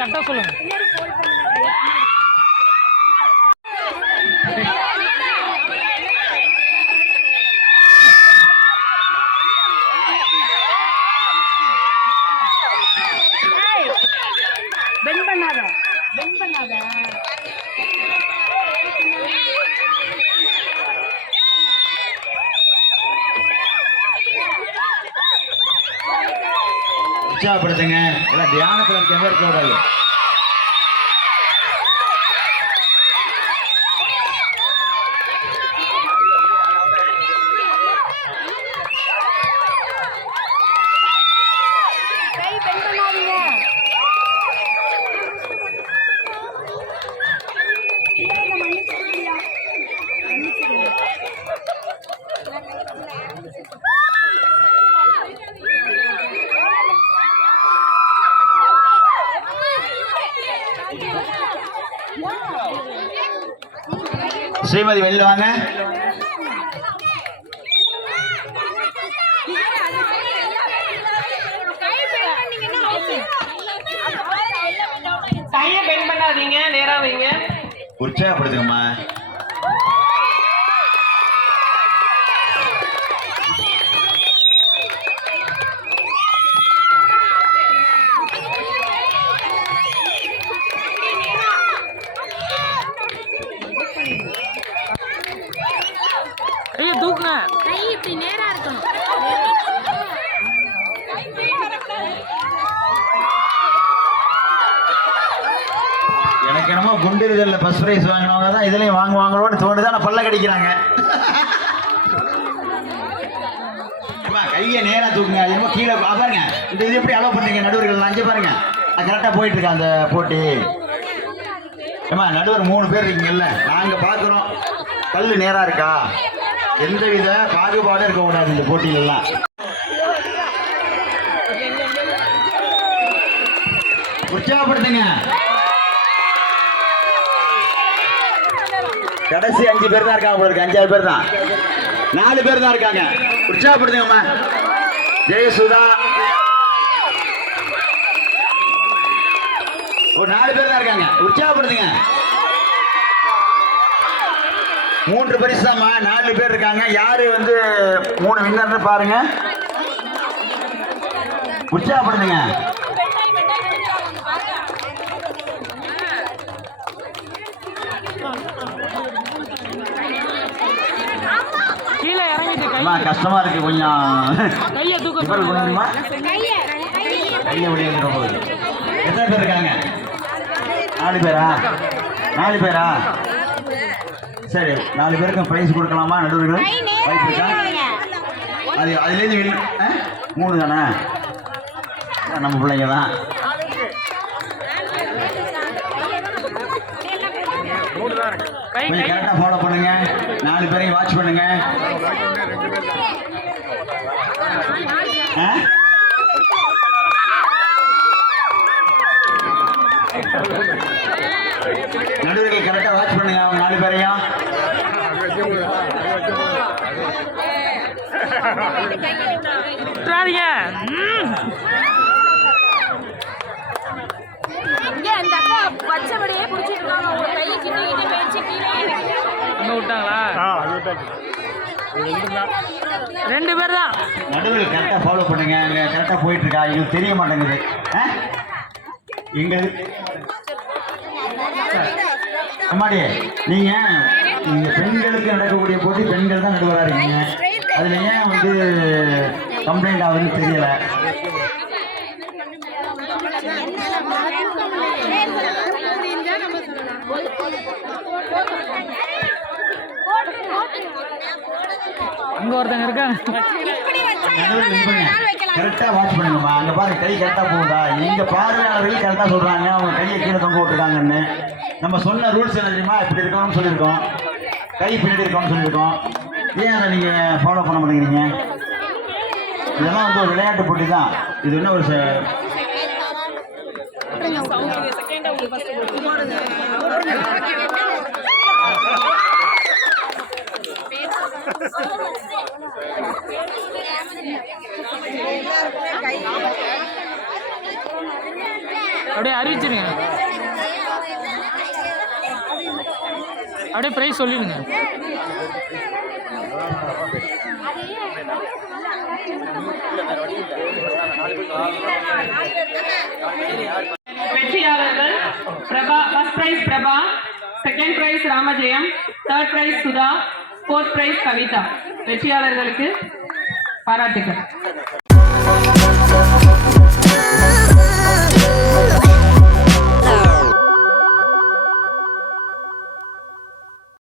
கரெக்டாக சொல்லுங்க. உற்சாகப்படுத்துங்க. எல்லாம் தியானத்தில் இருக்க மாதிரி இருக்கக்கூடாது ஸ்ரீமதி வெளியில வாங்க. கையை பெண்ட் பண்ணாதீங்க நேரா வைங்க. உற்சாகப்படுத்துங்கம்மா ஐயோ தூக்குங்க கை இப்படி நேரா இருக்கணும் எனக்கு என்னமோ குண்டிருதல்ல ஃபஸ்ட் ப்ரைஸ் வாங்கினவங்க தான் இதுலேயும் வாங்குவாங்களோன்னு தோணுது ஆனால் பல்ல கடிக்கிறாங்க. கையை நேராக தூக்குங்க. அது என்னமோ கீழே பாருங்க. இந்த இது எப்படி அலோவ் பண்ணுங்க நடுவர்கள் அஞ்சு பாருங்க. கரெக்டாக போயிட்டு இருக்கா அந்த போட்டி. ஏமா நடுவர் மூணு பேர் இருக்கீங்கல்ல. நாங்கள் பார்க்குறோம். கல்லு நேராக இருக்கா? எந்தவித பாகுபாடும் இருக்கக்கூடாது இந்த போட்டியிலலாம் உற்சாகப்படுத்துங்க. கடைசி அஞ்சு பேர் தான் இருக்காங்க போல இருக்கு. அஞ்சாறு பேர் தான். நாலு பேர் தான் இருக்காங்க. உற்சாகப்படுத்துங்கம்மா. ஜெயசுதா ஒரு நாலு பேர் தான் இருக்காங்க. உற்சாகப்படுத்துங்க. மூன்று பரிசுதாம்மா. நாலு பேர் இருக்காங்க. யாரு வந்து மூணு வின்னர்னு பாருங்க. உற்சாகப்படுத்துங்க கீழே இறங்கிட்டு கை அம்மா கஷ்டமா இருக்கு கொஞ்சம். கையை தூக்க இப்ப சொல்லுங்க. முடியுமா கையை கையை கையை வெளியே போகுது எத்தனை பேர் இருக்காங்க? நாலு பேரா? நாலு பேரா? சரி நாலு பேருக்கும் ப்ரைஸ் கொடுக்கலாமா நடுவர்கள்? வாய்ப்பு இருக்கா? அது அதுலேருந்து வெளி? மூணு தானே? நம்ம பிள்ளைங்க தான். கொஞ்சம் கரெக்டாக ஃபாலோ பண்ணுங்க. நாலு பேரையும் வாட்ச் பண்ணுங்க? நடுவர்கள் கரெக்டாக வாட்ச் பண்ணுங்க அவங்க நாலு பேரையும் விட்டுறாதீங்க ம். இங்க அந்த அக்கா பச்சைபடியே புடிச்சிட்டு இருக்காங்க. உங்க கையை கிட்ட கிட்ட வச்சு கீழே விட்டாங்களா? ரெண்டு பேர் தான். நடுவர்கள் கரெக்டாக ஃபாலோ பண்ணுங்க. அங்கே கரெக்டாக போயிட்டு இருக்கா எங்களுக்கு தெரிய மாட்டேங்குது. ஆ? எங்க அம்மாடி நீங்க இந்த பெண்களுக்கு நடக்கக்கூடிய போட்டி பெண்கள் தான் நடுவராக இருக்கீங்க. அதுல ஏன் வந்து கம்ப்ளைண்ட் ஆகுதுன்னு தெரியல. அங்க ஒருத்தங்க இருக்காங்க. கரெக்டாக வாட்ச் பண்ணுங்கம்மா. அங்கே பாருங்க கை கரெக்டாக போகுதா? எங்க பார்வையாளர்கள் கரெக்டாக சொல்றாங்க. அவங்க கையை கீழே தொங்க விட்டுருக்காங்கன்னு. நம்ம சொன்ன ரூல்ஸ் என்ன தெரியுமா? இப்படி இருக்கணும்னு சொல்லியிருக்கோம். கை பின்னாடி இருக்கணும்னு சொல்லியிருக்கோம். ஏன் அதை நீங்கள் ஃபாலோ பண்ண மாட்டேங்கிறீங்க? இதெல்லாம் வந்து ஒரு விளையாட்டு போட்டி தான் இது என்ன ஒரு அறிவிச்சிருங்க. அப்படியே ப்ரைஸ் சொல்லிடுங்க. வெற்றியாளர்கள் Prabha first prize Prabha second prize Ramajayam third prize Sudha fourth prize Kavitha. வெற்றியாளர்களுக்கு பாராட்டுகள்